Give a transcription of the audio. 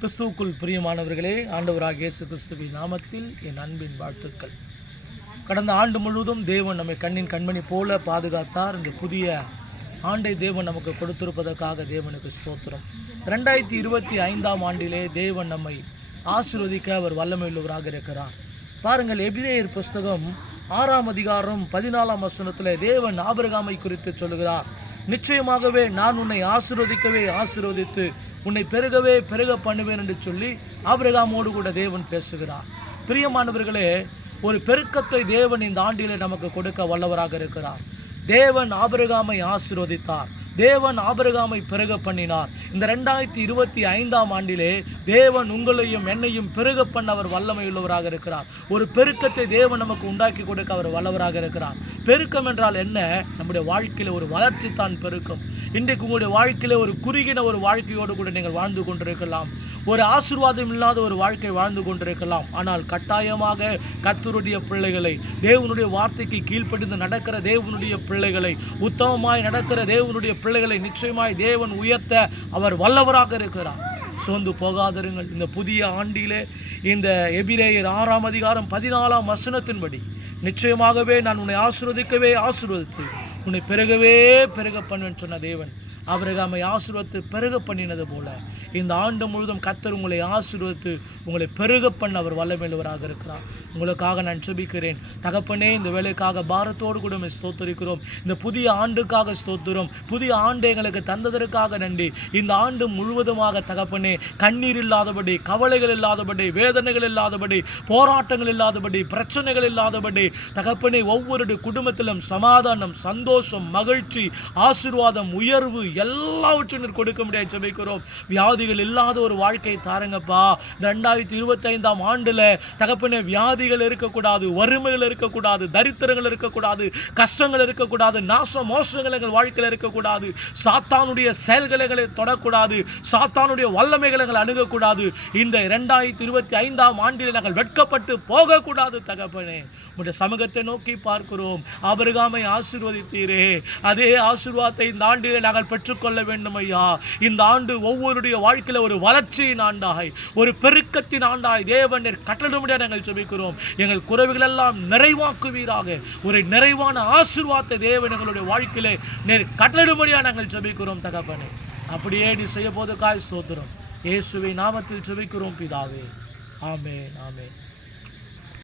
கிறிஸ்துவுக்குள் பிரியமானவர்களே, ஆண்டவராகிய இயேசு கிறிஸ்துவின் நாமத்தில் என் அன்பின் வாழ்த்துக்கள். கடந்த ஆண்டு முழுவதும் தேவன் நம்மை கண்ணின் கண்மணி போல பாதுகாத்தார். இந்த புதிய ஆண்டை தேவன் நமக்கு கொடுத்திருப்பதற்காக தேவனுக்கு ஸ்தோத்திரம். 2025ஆம் ஆண்டிலே தேவன் நம்மை ஆசீர்வதிக்க அவர் வல்லமையுள்ளவராக இருக்கிறார். பாருங்கள், எபிரேயர் புஸ்தகம் 6ஆம் அதிகாரம் 14ஆம் வசனத்தில் தேவன் ஆபிரகாமை குறித்து சொல்லுகிறார். நிச்சயமாகவே நான் உன்னை ஆசீர்வதித்து உன்னை பெருக பண்ணுவேன் என்று சொல்லி ஆபிரகாமோடு கூட தேவன் பேசுகிறார். பிரியமானவர்களே, ஒரு பெருக்கத்தை தேவன் இந்த ஆண்டிலே நமக்கு கொடுக்க வல்லவராக இருக்கிறார். தேவன் ஆபிரகாமை ஆசீர்வதித்தார். தேவன் ஆபிரகாமை பெருக பண்ணினார். இந்த 2025ஆம் ஆண்டிலே தேவன் உங்களையும் என்னையும் பெருக பண்ண அவர் வல்லமையுள்ளவராக இருக்கிறார். ஒரு பெருக்கத்தை தேவன் நமக்கு உண்டாக்கி கொடுக்க அவர் வல்லவராக இருக்கிறார். பெருக்கம் என்றால் என்ன? நம்முடைய வாழ்க்கையில் ஒரு வளர்ச்சி தான் பெருக்கம். இன்றைக்கு உங்களுடைய வாழ்க்கையில ஒரு குறுகின ஒரு வாழ்க்கையோடு கூட நீங்கள் வாழ்ந்து கொண்டிருக்கலாம். ஒரு ஆசீர்வாதம் இல்லாத ஒரு வாழ்க்கை வாழ்ந்து கொண்டிருக்கலாம். ஆனால் கட்டாயமாக கர்த்தருடைய பிள்ளைகளை, தேவனுடைய வார்த்தைக்கு கீழ்ப்படிந்து நடக்கிற தேவனுடைய பிள்ளைகளை, உத்தமமாய் நடக்கிற தேவனுடைய பிள்ளைகளை நிச்சயமாய் தேவன் உயர்த்த அவர் வல்லவராக இருக்கிறார். சோர்ந்து போகாதிருங்கள். இந்த புதிய ஆண்டிலே இந்த எபிரேயர் 6ஆம் அதிகாரம் 14ஆம் வசனத்தின்படி நிச்சயமாகவே நான் உன்னை ஆசீர்வதித்து உன்னை பெருக பண்ணுவேன் சொன்ன தேவன் ஆபிரகாமை ஆசீர்வதித்து பெருக பண்ணினது போல இந்த ஆண்டு முழுவதும் கர்த்தர் உங்களை ஆசீர்வதித்து உங்களை பெருக பண்ண அவர் வல்லமையுள்ளவராக இருக்கிறார். உங்களுக்காக நான் ஜெபிக்கிறேன். தகப்பனே, இந்த வேலைக்காக பாரத்தோடு கூட ஸ்தோத்திரிக்கிறோம். இந்த புதிய ஆண்டுக்காக ஸ்தோத்திரம். புதிய ஆண்டு எங்களுக்கு தந்ததற்காக நன்றி. இந்த ஆண்டு முழுவதுமாக தகப்பனே, கண்ணீர் இல்லாதபடி, கவலைகள் இல்லாதபடி, வேதனைகள் இல்லாதபடி, போராட்டங்கள் இல்லாதபடி, பிரச்சனைகள் இல்லாதபடி தகப்பனே, ஒவ்வொரு குடும்பத்திலும் சமாதானம், சந்தோஷம், மகிழ்ச்சி, ஆசீர்வாதம், உயர்வு எல்லாவற்றையும் கொடுக்க முடியாது ஜெபிக்கிறோம். வியாதிகள் இல்லாத ஒரு வாழ்க்கையை தாருங்கப்பா. 2025ஆம் ஆண்டுல தகப்பனே, வியாதிகள் இருக்கக்கூடாது, வறுமைகள் இருக்கக்கூடாது, தரித்திரங்கள் இருக்கக்கூடாது, கஷ்டங்கள் இருக்கக்கூடாது, நாச மோசங்கள் எங்கள் வாழ்க்கையில் இருக்கக்கூடாது, சாத்தானுடைய செயல்களை தொடக்கூடாது, சாத்தானுடைய வல்லமைகளை அணுகக்கூடாது. இந்த 2025ஆம் ஆண்டில் நாங்கள் வெட்கப்பட்டு போகக்கூடாது. தகப்பனே, உடைய சமூகத்தை நோக்கி பார்க்கிறோம். ஆபிரகாமை ஆசீர்வதித்தீரே, அதே ஆசீர்வாதத்தை இந்த ஆண்டிலே நாங்கள் பெற்றுக்கொள்ள வேண்டும் ஐயா. இந்த ஆண்டு ஒவ்வொருடைய வாழ்க்கையில் ஒரு வளர்ச்சியின் ஆண்டாய், ஒரு பெருக்கத்தின் ஆண்டாய் தேவன் கட்டளையிடும்படியாக நாங்கள் ஜெபிக்கிறோம். எங்கள் குறைவுகள் எல்லாம் நிறைவாக்குவீராக. ஒரு நிறைவான ஆசீர்வாதத்தை தேவன் எங்களுடைய வாழ்க்கையிலே கட்டளையிடும்படியாக நாங்கள் ஜெபிக்கிறோம். தகப்பனே, அப்படியே நீ செய்ய போதுக்காய் ஸ்தோத்திரம். இயேசுவின் நாமத்தில் ஜெபிக்கிறோம் பிதாவே. ஆமென், ஆமென்.